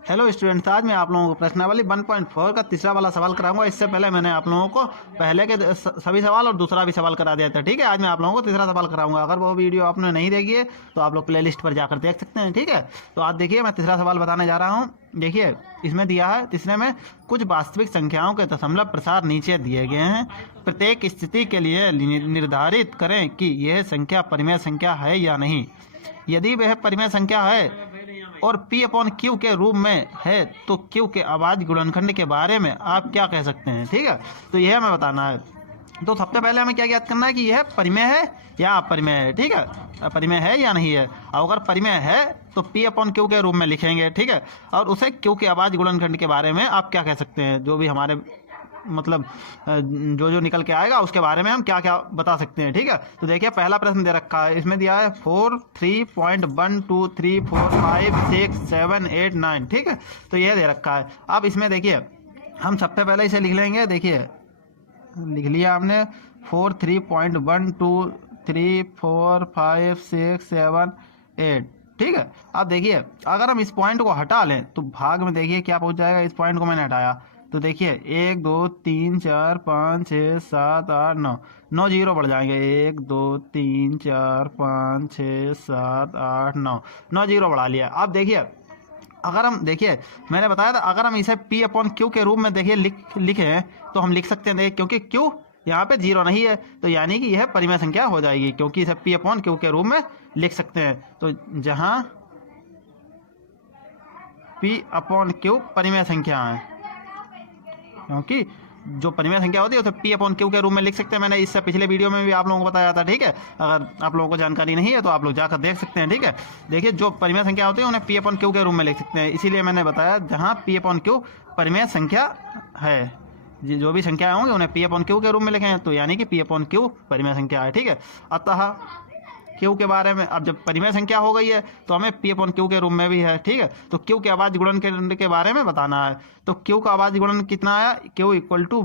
Hello students, आज मैं आप लोगों को प्रश्नावली 1.4 का तीसरा वाला सवाल कराऊंगा। इससे पहले मैंने आप लोगों को पहले के सभी सवाल और दूसरा भी सवाल करा दिया था। ठीक है, आज मैं आप लोगों को तीसरा सवाल कराऊंगा। अगर वो वीडियो आपने नहीं देखी है तो आप लोग प्लेलिस्ट पर जाकर देख सकते हैं। ठीक है, तो आज देखिए मैं तीसरा सवाल बताने जा रहा हूँ। देखिए इसमें दिया है, तीसरे में कुछ वास्तविक संख्याओं के दशमलव प्रसार नीचे दिए गए हैं। प्रत्येक स्थिति के लिए निर्धारित करें कि यह संख्या परिमेय संख्या है या नहीं। यदि वह परिमेय संख्या है और P अपॉन Q के रूप में है तो Q के अभाज्य गुणनखंड के बारे में आप क्या कह सकते हैं। ठीक है, तो यह हमें बताना है। तो सबसे पहले हमें क्या ज्ञात करना है कि यह परिमेय है या अपरिमेय है। ठीक है, परिमेय है या नहीं है। और अगर परिमेय है तो P अपॉन Q के रूप में लिखेंगे। ठीक है, और उसे Q के अभाज्य गुणनखंड के बारे में आप क्या कह सकते हैं। जो भी हमारे मतलब जो जो निकल के आएगा उसके बारे में हम क्या क्या बता सकते हैं। ठीक है, तो देखिए पहला प्रश्न दे रखा है, इसमें दिया है 4 3.1 2 3 4 5 6 7 8 9। ठीक है, तो यह दे रखा है। अब इसमें देखिए हम सबसे पहले इसे लिख लेंगे। देखिए लिख लिया हमने 4 3.1 2 3 4 5 6 7 8। ठीक है, अब देखिए अगर हम इस पॉइंट को हटा लें तो भाग में देखिए क्या पहुंच जाएगा। इस पॉइंट को मैंने हटाया तो देखिए 1 2 3 4 5 6 7 8 9 9 जीरो बढ़ जाएंगे। 1 2 3 4 5 6 7 8 9 9 जीरो बढ़ा लिया। अब देखिए अगर हम देखिए मैंने बताया था अगर हम इसे P अपॉन Q के रूप में देखिए लिखें तो हम लिख सकते हैं। देखिए क्योंकि Q यहाँ पे जीरो नहीं है तो यानी कि यह परिमेय संख्या हो जाएगी, क्योंकि इसे P अपॉन Q के रूप में लिख सकते हैं। तो जहाँ P अपॉन Q परिमेय संख्या है, क्योंकि जो परिमेय संख्या होती है उसे P अपॉन Q के रूप में लिख सकते हैं। मैंने इससे पिछले वीडियो में भी आप लोगों को बताया था। ठीक है, अगर आप लोगों को जानकारी नहीं है तो आप लोग जाकर देख सकते हैं। ठीक है, देखिए जो परिमेय संख्या होती है उन्हें P अपॉन Q के रूप में लिख सकते हैं। इसीलिए मैंने बताया जहाँ P अपॉन Q परिमेय संख्या है, जो भी संख्या होंगी उन्हें P अपॉन Q के रूप में लिखें, तो यानी कि P अपॉन Q परिमेय संख्या है। ठीक है, अतः Q के बारे में अब जब परिमेय संख्या हो गई है तो हमें P अपॉन Q के रूप में भी है। ठीक है, तो Q के अभाज्य गुणन के बारे में बताना है। तो Q का अभाज्य गुणन कितना आया, Q इक्वल टू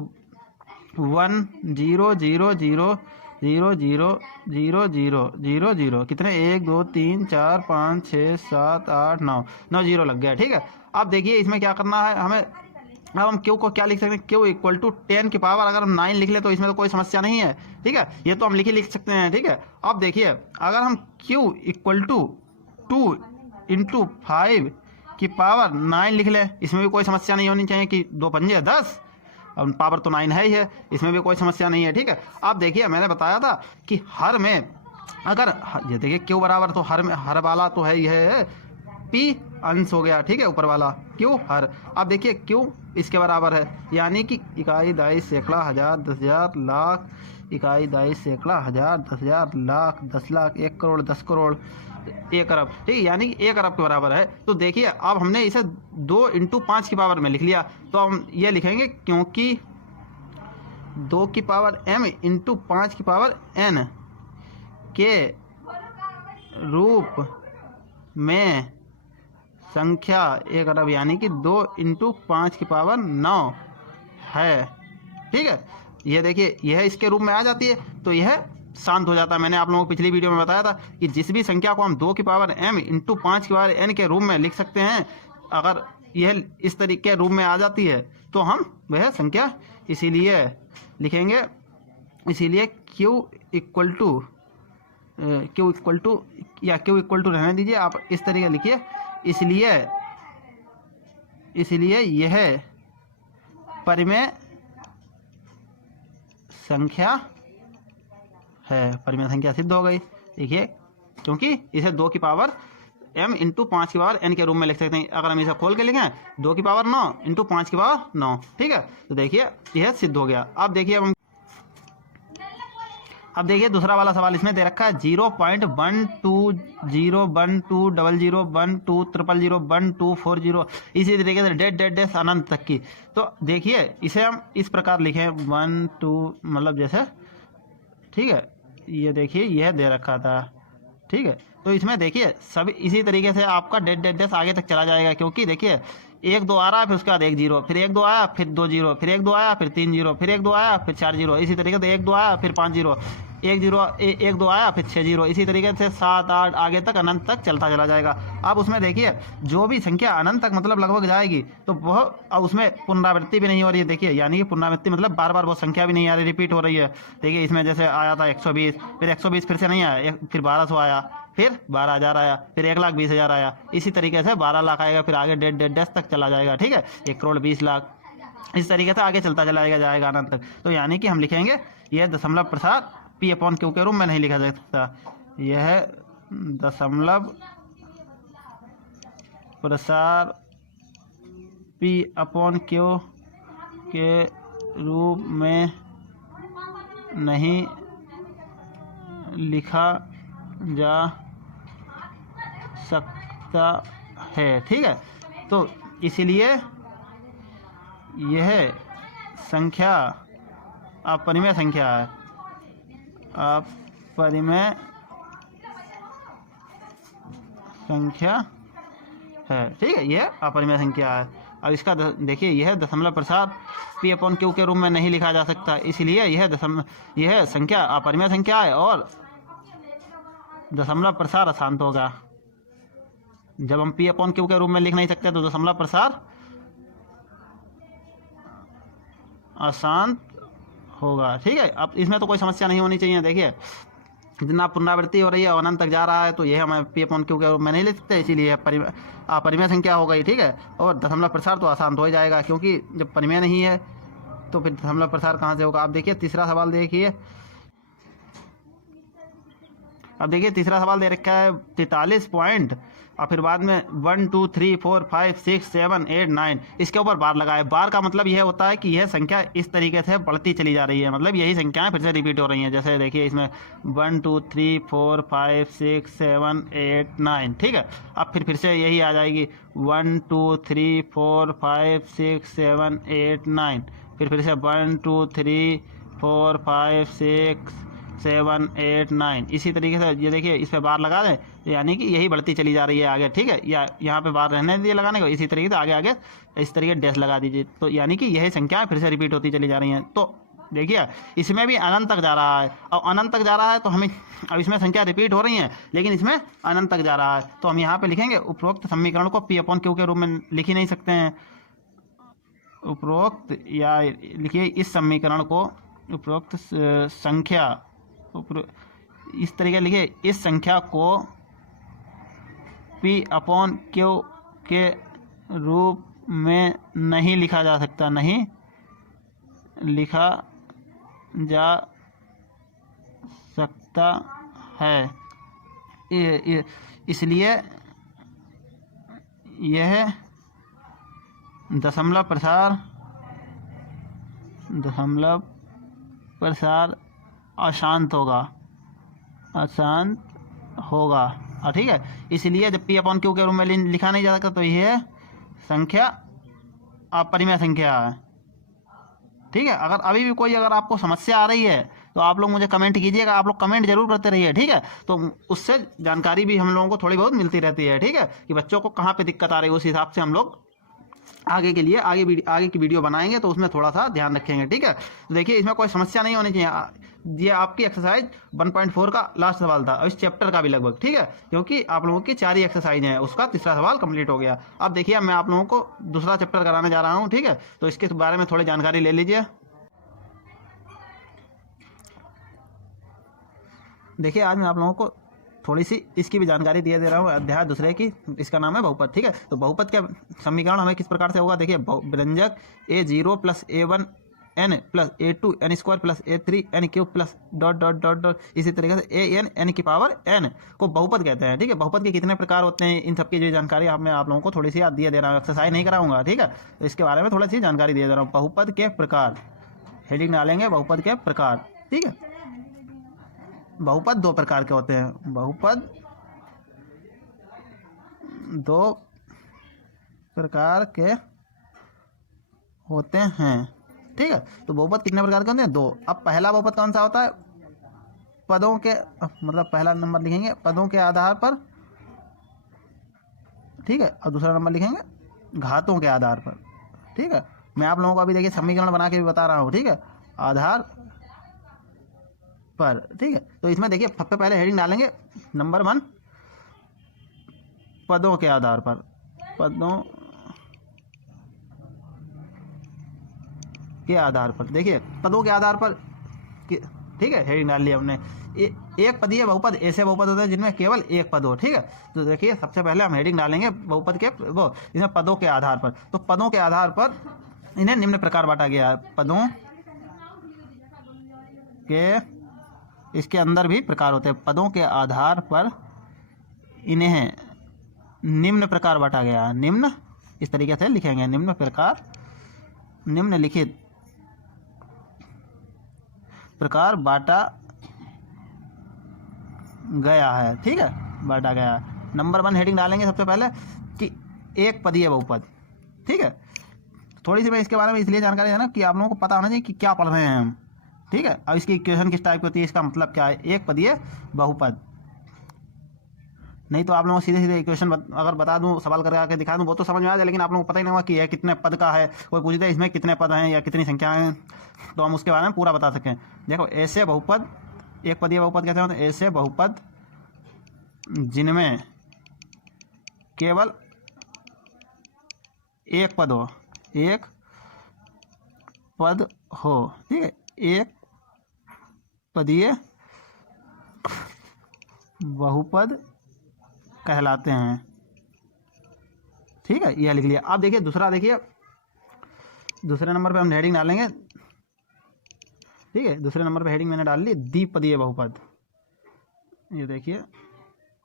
1 0 0 0 0 0 0 0 0 0 कितने 1 2 3 4 5 6 7 8 9 9 जीरो लग गया। ठीक है, अब देखिए इसमें क्या करना है हमें। अब हम Q को क्या लिख सकते हैं, Q इक्वल टू 10 की पावर अगर हम 9 लिख ले तो इसमें तो कोई समस्या नहीं है। ठीक है, ये तो हम लिख सकते हैं। ठीक है, अब देखिए अगर हम Q इक्वल टू 2 इंटू 5 की पावर 9 लिख लें, इसमें भी कोई समस्या नहीं होनी चाहिए कि 2 पंजे 10, अब पावर तो 9 है ही है, इसमें भी कोई समस्या नहीं है। ठीक है, अब देखिए मैंने बताया था कि हर में अगर ये देखिए Q बराबर तो हर वाला तो है, यह है P अंश हो गया। ठीक है, ऊपर वाला Q हर। अब देखिए Q इसके बराबर है, यानी कि इकाई दाई सैकड़ा हजार 10,000 लाख, इकाई दाई सैकड़ा हजार 10,000 लाख 10 लाख 1 करोड़ 10 करोड़ 1 अरब। ठीक है, यानी कि 1 अरब के बराबर है। तो देखिए अब हमने इसे 2 इंटू 5 की पावर में लिख लिया, तो हम ये लिखेंगे क्योंकि 2 की पावर m इंटू 5 की पावर n के रूप में संख्या 1 अरब यानी कि 2 इंटू 5 की पावर 9 है। ठीक है, यह देखिए यह इसके रूप में आ जाती है तो यह शांत हो जाता है। मैंने आप लोगों को पिछली वीडियो में बताया था कि जिस भी संख्या को हम 2 की पावर m इंटू 5 की पावर n के रूप में लिख सकते हैं, अगर यह इस तरीके के रूप में आ जाती है तो हम वह संख्या इसीलिए लिखेंगे। इसीलिए Q इक्वल टू या Q इक्वल टू रहने दीजिए, आप इस तरीके लिखिए। इसलिए यह परिमेय संख्या है। परिमेय संख्या सिद्ध हो गई। देखिए क्योंकि इसे 2 की पावर m इंटू 5 की पावर n के रूप में लिख सकते हैं। अगर हम इसे खोल के लिखें 2 की पावर 9 इंटू 5 की पावर 9। ठीक है, तो देखिए यह सिद्ध हो गया। अब देखिए दूसरा वाला सवाल इसमें दे रखा है 0.120 12 00 12 000 12 40, इसी तरीके से डेट अनंत तक की। तो देखिए इसे हम इस प्रकार लिखें 1 2 मतलब जैसे। ठीक है, ये देखिए यह दे रखा था। ठीक है, तो इसमें देखिए सभी इसी तरीके से आपका डेट आगे तक चला जाएगा, क्योंकि देखिए 1 2 आ रहा है, फिर उसके बाद 1 0, फिर 1 2 आया, फिर 2 0, फिर 1 2 आया, फिर 3 0, फिर 1 2 आया, फिर 4 0, इसी तरीके से 1 2 आया, फिर 5 0, एक जीरो एक दो आया, फिर 6 जीरो, इसी तरीके से 7 8 आगे तक अनंत तक चलता चला जाएगा। अब उसमें देखिए जो भी संख्या अनंत तक मतलब लगभग जाएगी तो वह अब उसमें पुनरावृत्ति भी नहीं हो रही है। देखिए यानी कि पुनरावृत्ति मतलब बार बार वो संख्या भी नहीं आ रही, रिपीट हो रही है। देखिए इसमें जैसे आया था 120, फिर 120 फिर से नहीं आया, फिर 1200 आया, फिर 12,000 आया, फिर 1,20,000 आया, इसी तरीके से 12 लाख आएगा, फिर आगे 1,50,000 तक चला जाएगा। ठीक है, 1,20,00,000, इस तरीके से आगे चलता चला जाएगा अनंत तक। तो यानी कि हम लिखेंगे यह दशमलव प्रसार पी अपॉन क्यू के रूप में नहीं लिखा जा सकता, यह दशमलव प्रसार पी अपॉन क्यू के रूप में नहीं लिखा जा सकता है। ठीक है, तो इसीलिए यह संख्या अपरिमेय संख्या है, अपरिमेय संख्या है। ठीक है, यह अपरिमेय संख्या है। अब इसका देखिए यह दशमलव प्रसार पी अपॉन क्यू के रूप में नहीं लिखा जा सकता, इसलिए यह संख्या अपरिमेय संख्या है और दशमलव प्रसार अशांत होगा। जब हम पी अपॉन क्यू के रूप में लिख नहीं सकते तो दशमलव प्रसार अशांत होगा। ठीक है, अब इसमें तो कोई समस्या नहीं होनी चाहिए। देखिए जितना पुनरावृत्ति हो रही है अनंत तक जा रहा है तो यह हमें पी अपॉन क्यू के रूप में नहीं लिख सकते, इसीलिए अपरिमेय संख्या हो गई। ठीक है, और दशमलव प्रसार तो अशांत हो जाएगा, क्योंकि जब परिमेय नहीं है तो फिर दशमलव प्रसार कहाँ से होगा। आप देखिए तीसरा सवाल देखिए, अब देखिए तीसरा सवाल दे रखा है 43 पॉइंट और फिर बाद में 1 2 3 4 5 6 7 8 9, इसके ऊपर बार लगाए। बार का मतलब यह होता है कि यह संख्या इस तरीके से बढ़ती चली जा रही है, मतलब यही संख्याएं फिर से रिपीट हो रही हैं। जैसे देखिए इसमें 1 2 3 4 5 6 7 8 9। ठीक है, अब फिर से यही आ जाएगी 1 2 3 4 5 6 7 8 9, फिर से 1 2 3 4 5 6 7 8 9, इसी तरीके से ये देखिए इस पे बार लगा दें, यानी कि यही बढ़ती चली जा रही है आगे। ठीक है, या यहाँ पे बार रहने दीजिए लगाने को, इसी तरीके से आगे आगे इस तरीके डैश लगा दीजिए, तो यानी कि यही संख्याएं फिर से रिपीट होती चली जा रही हैं। तो देखिए इसमें भी अनंत तक जा रहा है, और अनंत तक जा रहा है तो हमें अब इसमें संख्या रिपीट हो रही हैं लेकिन इसमें अनंत तक जा रहा है, तो हम यहाँ पे लिखेंगे उपरोक्त समीकरण को पी अपॉन क्यू के रूप में लिख ही नहीं सकते हैं। उपरोक्त या लिखिए इस समीकरण को उपरोक्त संख्या इस तरीके लिखिए, इस संख्या को पी अपॉन क्यू के रूप में नहीं लिखा जा सकता, नहीं लिखा जा सकता है। इसलिए यह दशमलव प्रसार अशांत होगा। ठीक है, इसलिए जब पी अपॉन क्यू के रूप में लिखा नहीं जा सकता तो यह संख्या अपरिमेय संख्या है। ठीक है, अगर आपको समस्या आ रही है तो आप लोग मुझे कमेंट कीजिएगा, आप लोग कमेंट जरूर करते रहिए। ठीक है, तो उससे जानकारी भी हम लोगों को थोड़ी बहुत मिलती रहती है। ठीक है, कि बच्चों को कहाँ पे दिक्कत आ रही है, उस हिसाब से हम लोग आगे के लिए आगे की वीडियो बनाएंगे तो उसमें थोड़ा सा ध्यान रखेंगे। ठीक है, तो देखिए इसमें कोई समस्या नहीं होनी चाहिए। ये आपकी एक्सरसाइज 1.4 का लास्ट सवाल था और इस चैप्टर का भी लगभग। ठीक है, क्योंकि आप लोगों की 4 ही एक्सरसाइज हैं, उसका तीसरा सवाल कंप्लीट हो गया। अब देखिए मैं आप लोगों को दूसरा चैप्टर कराने जा रहा हूँ। ठीक है, तो इसके बारे में थोड़ी जानकारी ले लीजिए। देखिए आज मैं आप लोगों को थोड़ी सी इसकी भी जानकारी दे रहा हूँ, अध्याय दूसरे की, इसका नाम है बहुपद। ठीक है, तो बहुपद का समीकरण हमें किस प्रकार से होगा। देखिए व्यंजक a0 plus a1 n plus a2 n square plus a3 n cube plus dot dot dot dot, इसी तरीके से an की पावर n को बहुपद कहते हैं। ठीक है, बहुपद के कितने प्रकार होते हैं इन सबकी जो जानकारी मैं आप लोगों को थोड़ी सी याद दे रहा हूँ, एक्सरसाइज नहीं कराऊंगा। ठीक है, तो इसके बारे में थोड़ी सी जानकारी दे रहा हूँ। बहुपद के प्रकार, हेडिंग डालेंगे बहुपद के प्रकार। ठीक है, बहुपद 2 प्रकार के होते हैं, बहुपद 2 प्रकार के होते हैं। ठीक है, तो बहुपद कितने प्रकार के होते हैं, 2। अब पहला बहुपद कौन सा होता है, पदों के मतलब पहला नंबर लिखेंगे पदों के आधार पर। ठीक है, और दूसरा नंबर लिखेंगे घातों के आधार पर। ठीक है, मैं आप लोगों को अभी देखिए समीकरण बना के भी बता रहा हूँ। ठीक है, आधार पर, ठीक है। तो इसमें देखिए सबसे पहले हेडिंग डालेंगे नंबर 1 पदों के आधार पर, पदों के आधार पर, देखिए पदों के आधार पर, ठीक है, हेडिंग डाल लिया हमने। एक पदीय बहुपद ऐसे बहुपद होते हैं जिनमें केवल एक पद हो, ठीक है। तो देखिए सबसे पहले हम हेडिंग डालेंगे बहुपद के वो इसमें पदों के आधार पर। तो पदों के आधार पर इन्हें निम्न प्रकार बांटा गया है। पदों के, इसके अंदर भी प्रकार होते हैं। पदों के आधार पर इन्हें निम्न प्रकार बांटा गया है। निम्न इस तरीके से लिखेंगे, निम्न प्रकार, निम्नलिखित प्रकार बांटा गया है, ठीक है, बांटा गया है। नंबर 1 हेडिंग डालेंगे सबसे पहले कि एक पदीय बहुपद, ठीक है। थोड़ी सी मैं इसके बारे में इसलिए जानकारी है ना कि आप लोगों को पता होना चाहिए कि क्या पढ़ रहे हैं हम, ठीक है। अब इसकी इक्वेशन किस टाइप की होती है, इसका मतलब क्या है, एक पदीय बहुपद। नहीं तो आप लोगों को सीधे सीधे इक्वेशन अगर बता दूं, सवाल करके आके दिखा दूं, वो तो समझ में आ जाए, लेकिन आप लोगों को पता ही नहीं होगा कि यह कितने पद का है। कोई पूछता है इसमें कितने पद हैं या कितनी संख्याएं हैं, तो हम उसके बारे में पूरा बता सकें। देखो ऐसे बहुपद, एक पदीय बहुपद कैसे होते हैं, ऐसे बहुपद जिनमें केवल एक पद हो, एक पद हो, ठीक है, एक पदीय बहुपद कहलाते हैं, ठीक है, यह लिख लिया। अब देखिए दूसरा, देखिए दूसरे नंबर पे हम हेडिंग डालेंगे, ठीक है। दूसरे नंबर पे हेडिंग मैंने डाल ली द्विपदीय बहुपद। ये देखिए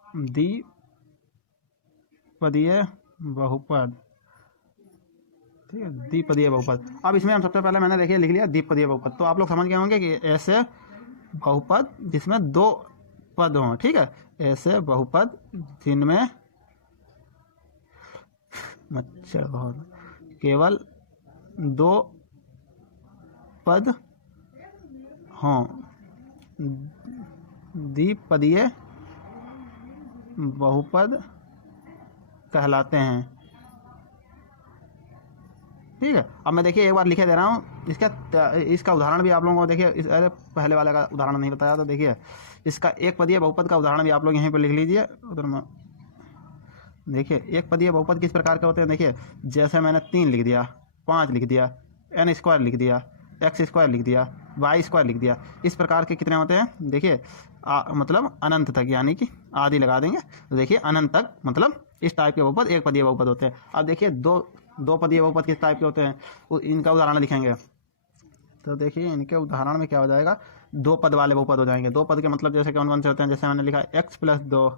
द्विपदीय बहुपद, ठीक है, द्विपदीय बहुपद। अब इसमें हम सबसे पहले मैंने देखिए लिख लिया द्विपदीय बहुपद। तो आप लोग समझ गए होंगे कि ऐसे बहुपद जिसमें 2 पद हों, ठीक है, ऐसे बहुपद जिनमें मच्छर बहुत केवल 2 पद हों, द्विपदीय बहुपद कहलाते हैं, ठीक है। अब मैं देखिए एक बार लिखे दे रहा हूँ, इसका उदाहरण भी आप लोगों को देखिए, अरे पहले वाले का उदाहरण नहीं बताया, तो देखिए इसका एक पदीय बहुपद का उदाहरण भी आप लोग यहीं पर लिख लीजिए उधर में। देखिए एक पदीय बहुपद किस प्रकार के होते हैं, देखिए जैसे मैंने 3 लिख दिया, 5 लिख दिया, n स्क्वायर लिख दिया, x स्क्वायर लिख दिया, y स्क्वायर लिख दिया, इस प्रकार के कितने होते हैं, देखिए मतलब अनंत तक, यानी कि आदि लगा देंगे, तो देखिए अनंत तक, मतलब इस टाइप के बहुपद एक पदीय बहुपद होते हैं। अब देखिए दो पदीय बहुपद किस टाइप के होते हैं, इनका उदाहरण लिखेंगे। तो देखिए इनके उदाहरण में क्या हो जाएगा, 2 पद वाले बहुपद हो जाएंगे। 2 पद के मतलब जैसे कौन कौन से होते हैं, जैसे मैंने लिखा x+2,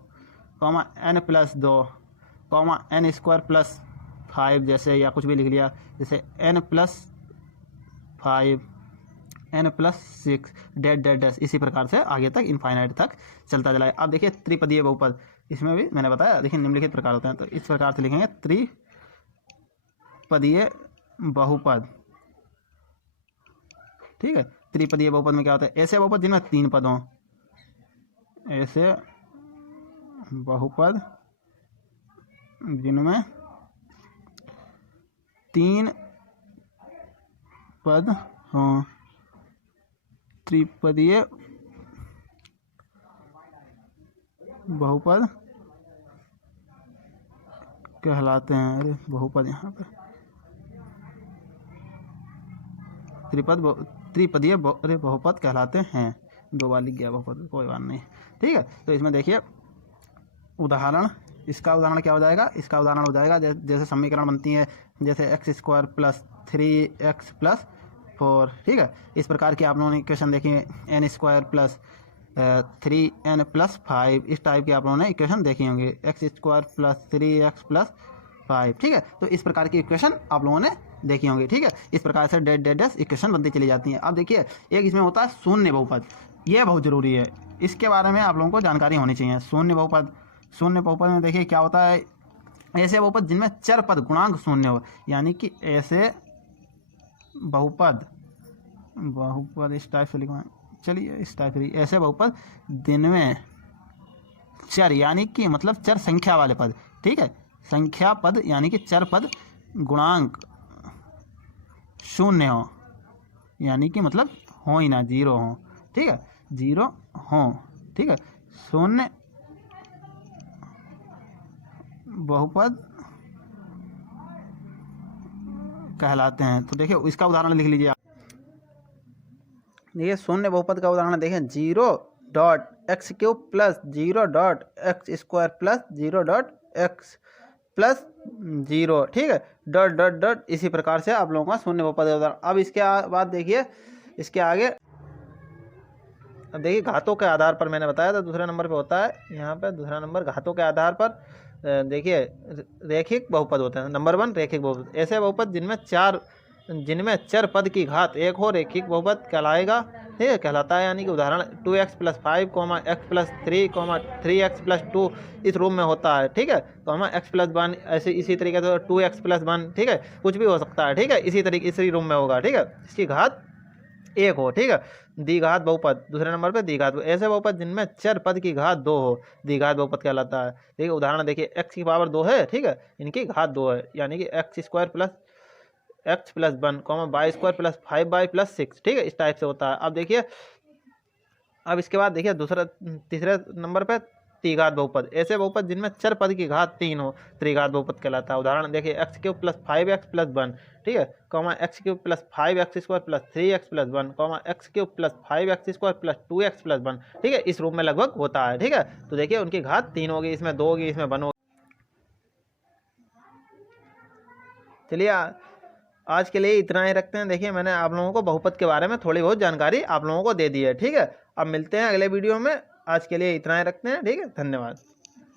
n+2, n स्क्वायर +5 जैसे, या कुछ भी लिख लिया, जैसे n+5, n+6 डैश, इसी प्रकार से आगे तक इनफाइनाइट तक चलता चला है। अब देखिए त्रिपदीय बहुपद, इसमें भी मैंने बताया, देखिए निम्नलिखित प्रकार होते हैं, तो इस प्रकार से लिखेंगे त्रिपदीय बहुपद, ठीक है। त्रिपदीय बहुपद में क्या होता है, ऐसे बहुपद जिनमें 3 पद हों, ऐसे बहुपद जिनमें 3 पद हों, त्रिपदीय बहुपद कहलाते हैं। अरे बहुपद यहाँ पर त्रिपदीय अरे बहुपद कहलाते हैं, 2 बार लिख गया बहुपद, कोई बात नहीं, ठीक है। तो इसमें देखिए उदाहरण, इसका उदाहरण क्या हो जाएगा, इसका उदाहरण हो जाएगा जैसे समीकरण बनती है, जैसे x² + 3x + 4, ठीक है। इस प्रकार की आप लोगों ने इक्वेशन देखी है, n² + 3n + 5, इस टाइप की आप लोगों ने इक्वेशन देखी होंगी, x² + 3x + 5, ठीक है। तो इस प्रकार की इक्वेशन आप लोगों ने देखी होंगी, ठीक है। इस प्रकार से डैश इक्वेशन बनती चली जाती हैं। अब देखिए एक इसमें होता है शून्य बहुपद, ये बहुत ज़रूरी है, इसके बारे में आप लोगों को जानकारी होनी चाहिए। शून्य बहुपद, शून्य बहुपद में देखिए क्या होता है, ऐसे बहुपद जिनमें चर पद गुणांक शून्य हो, यानी कि ऐसे बहुपद इस टाइप से लिखवाएं, चलिए इस टाइप से, ऐसे बहुपद जिनमें चर यानी कि मतलब चर संख्या वाले पद, ठीक है, संख्या पद यानी कि चर पद गुणांक शून्य हो, यानी कि मतलब हो ही ना, 0 हो, ठीक है, 0 हों, ठीक है, शून्य बहुपद कहलाते हैं। तो देखिए इसका उदाहरण लिख लीजिए आप। देखिए शून्य बहुपद का उदाहरण देखें, 0.x³ plus 0.x² plus 0.x+0, ठीक है, डॉट डॉट डॉट, इसी प्रकार से आप लोगों का शून्य बहुपद का उदाहरण। अब इसके बाद देखिए इसके आगे, अब देखिए घातों के आधार पर मैंने बताया था दूसरे नंबर पे होता है, यहाँ पे दूसरा नंबर घातों के आधार पर देखिए रैखिक बहुपद होते हैं। नंबर 1 रैखिक बहुपद, ऐसे बहुपद जिनमें चर पद की घात 1 हो रैखिक बहुपद कहलाएगा, ठीक है, कहलाता है। यानी कि उदाहरण 2x + 5, x + 3, 3x + 2 इस रूप में होता है, ठीक है। तो हम x + 1 ऐसे इसी तरीके से 2x + 1, ठीक है, कुछ भी हो सकता है, ठीक है, इसी रूप में होगा, ठीक है, इसकी घात 1 हो, ठीक है। द्विघात बहुपद, दूसरे नंबर पे द्विघात, ऐसे बहुपद जिनमें चर पद की घात 2 हो, द्विघात बहुपद कहलाता है। देखिए उदाहरण देखिए, x की पावर 2 है, ठीक है, इनकी घात 2 है, यानी कि x² + x + 1, y² + 5y + 6, ठीक है, इस टाइप से होता है। अब देखिए, अब इसके बाद देखिए तीसरे नंबर पे त्रिघात बहुपद, ऐसे बहुपद जिनमें चर पद की घात 3 हो, त्रिघात बहुपद कहलाता है। उदाहरण देखिए x³ + 5x + 1, ठीक है, x³ + 5x² + 3x + 1, x³ + 5x² + 2x + 1, ठीक है, इस रूप में लगभग होता है, ठीक है। तो देखिए उनकी घात 3 होगी, इसमें 2 होगी, इसमें 1 होगी। चलिए आज के लिए इतना ही रखते हैं। देखिए मैंने आप लोगों को बहुपद के बारे में थोड़ी बहुत जानकारी आप लोगों को दे दी है, ठीक है। अब मिलते हैं अगले वीडियो में, आज के लिए इतना ही रखते हैं, ठीक है, धन्यवाद।